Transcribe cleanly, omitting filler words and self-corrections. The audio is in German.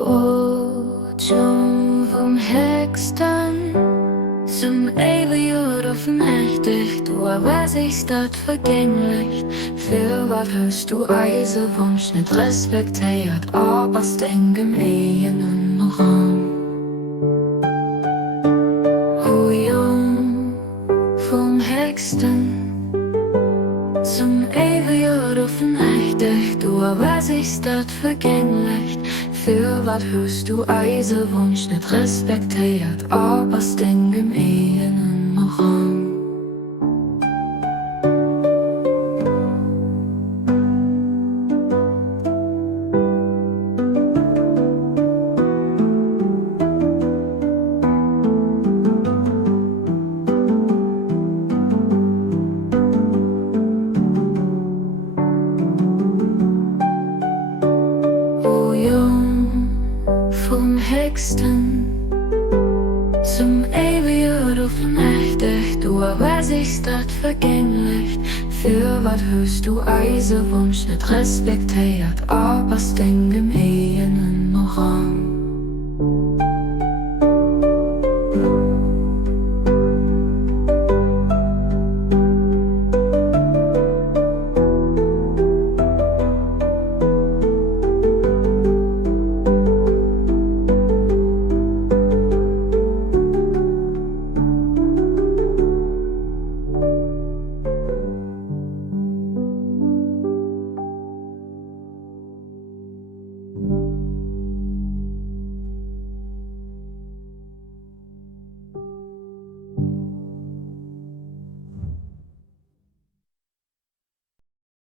Ocean vom Hexten zum ewigen Rufen mächtig, du aber siehst dat vergänglich. Für was hast du Eise Wunsch nicht respektiert, aber den gemeinen Raum. Ocean vom Hexten zum ewigen Rufen mächtig, du aber siehst dat vergänglich. Für was hast du Eise Wunsch nicht respektiert, aber den gemeinen Raum. Vom Hexten zum ewigen Rufen mächtig, du aber siehst dat vergänglich. Für was hast du Eise Wunsch nicht respektiert, aber den gemeinen